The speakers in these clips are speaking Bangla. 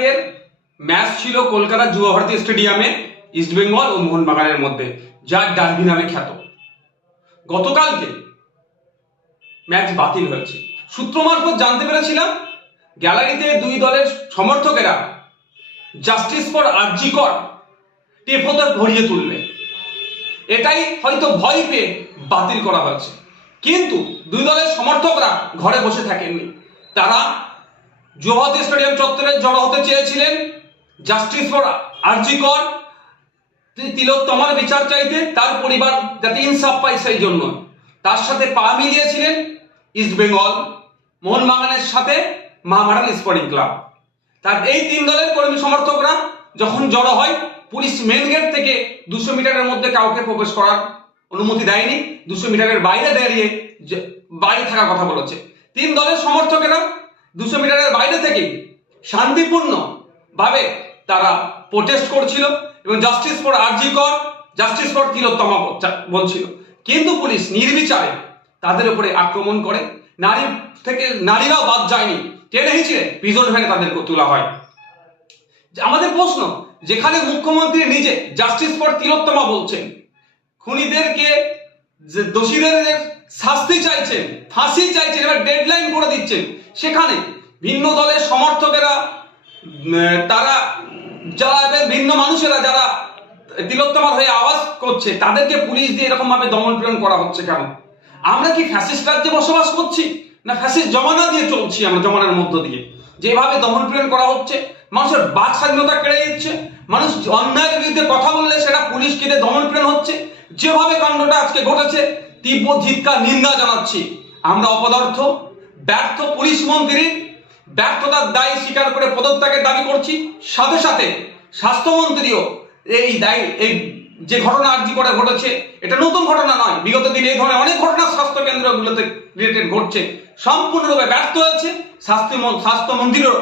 কাপের ম্যাচ ছিল কলকাতা যুবভারতী স্টেডিয়ামে ইস্টবেঙ্গল ও মোহনবাগানের মধ্যে, যার ডার্বি নামে খ্যাত। গতকালকে ম্যাচ বাতিল হয়েছে। সূত্র মারফত জানতে পেরেছিলাম গ্যালারিতে দুই দলের সমর্থকেরা জাস্টিস ফর আরজিকর টেপোতে ভরিয়ে তুলবে, এটাই হয়তো ভয় পেয়ে বাতিল করা হয়েছে। কিন্তু দুই দলের সমর্থকরা ঘরে বসে থাকেননি, তারা যুবভারতী স্টেডিয়াম চত্বরে জড়ো হতে চেয়েছিলেন জাস্টিস ফর আরজিকর তিলোত্তমার বিচার চাইতে, তার পরিবার যাতে ইনসাফ পায় সেই জন্য। তার সাথে পা মিলিয়েছিলেন ইস্টবেঙ্গল, মোহনবাগানের সাথে মহামারান স্পোর্টিং ক্লাব। তার এই তিন দলের কর্মী সমর্থকরা যখন জড়ো হয়, পুলিশ মেন গেট থেকে 200 মিটারের মধ্যে কাউকে প্রবেশ করার অনুমতি দেয়নি, 200 মিটারের বাইরে দাঁড়িয়ে বাইরে থাকার কথা বলেছে। তিন দলের সমর্থকেরা 200 মিটারের বাইরে থেকে শান্তিপূর্ণ ভাবে তারা প্রোটেস্ট করছিল এবং justice for RG Kar, justice for Tilottama বলছিল। কিন্তু পুলিশ নির্বিচারে তাদের উপরে আক্রমণ করে, নারীরাও বাদ যায়নি, টেনে হিঁচড়ে পিজন ভ্যানে তাদেরকে তোলা হয়। আমাদের প্রশ্ন, যেখানে মুখ্যমন্ত্রী নিজে জাস্টিস ফর তিলোত্তমা বলছেন, খুনিদেরকে দোষীদের শাস্তি চাইছেন, ফাঁসি চাইছেন, এবার ডেডলাইন করে দিচ্ছেন, সেখানে ভিন্ন দলের সমর্থকেরা তারা যারা ভিন্ন মানুষেরা যারা তিলোত্তমার হয়ে আওয়াজ করছে, তাদেরকে পুলিশ দিয়ে এরকম ভাবে দমন পীড়ন করা হচ্ছে কেন? আমরা কি ফ্যাসিস্ট রাজ্যে বসবাস করছি, না ফ্যাসিস্ট জমানা দিয়ে চলছি? আমরা জমানার মধ্য দিয়ে যেভাবে দমন পীড়ন করা হচ্ছে, মানুষের বাক স্বাধীনতা কেড়ে দিচ্ছে, মানুষ অন্যায়ের বিরুদ্ধে কথা বললে সেটা পুলিশ কেটে দমন পীড়ন হচ্ছে, যেভাবে কাণ্ডটা আজকে ঘটেছে তীব্র ধিক্কার নিন্দা জানাচ্ছি। আমরা অপদার্থ ব্যর্থ পুলিশ মন্ত্রীর ব্যর্থতার দায় স্বীকার করে পদত্যাগের দাবি করছি। সাথে সাথে স্বাস্থ্যমন্ত্রীও এই দায়, এই যে ঘটনা আরজি করে ঘটেছে, এটা নতুন ঘটনা নয়, বিগত দিনে এই ধরনের অনেক ঘটনা স্বাস্থ্য কেন্দ্রগুলোতে রিলেটেড ঘটছে, সম্পূর্ণরূপে ব্যর্থ হয়েছে। স্বাস্থ্যমন্ত্রীরও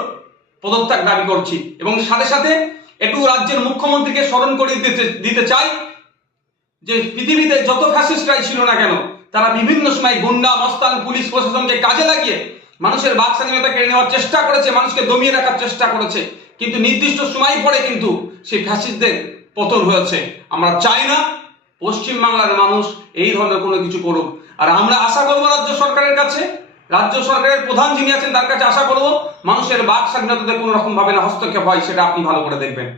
পদত্যাগ দাবি করছি এবং সাথে সাথে একটু রাজ্যের মুখ্যমন্ত্রীকে স্মরণ করে দিতে চাই যে পৃথিবীতে যত ফ্যাসিস্টরাই ছিল না কেন, তারা বিভিন্ন সময় গুন্ডা মস্তান পুলিশ প্রশাসনকে কাজে লাগিয়ে মানুষের বাক স্বাধীনতা কেড়ে নেওয়ার চেষ্টা করেছে, মানুষকে দমিয়ে রাখার চেষ্টা করেছে, কিন্তু নির্দিষ্ট সময় পরে কিন্তু সেই ফ্যাসিস্টদের পতন হয়েছে। আমরা চাই না পশ্চিমবাংলার মানুষ এই ধরনের কোনো কিছু করুক। আর আমরা আশা করবো রাজ্য সরকারের কাছে, রাজ্য সরকারের প্রধান যিনি আছেন তার কাছে আশা করবো মানুষের বাক স্বাধীনতাতে কোনো রকম ভাবে না হস্তক্ষেপ হয়, সেটা আপনি ভালো করে দেখবেন।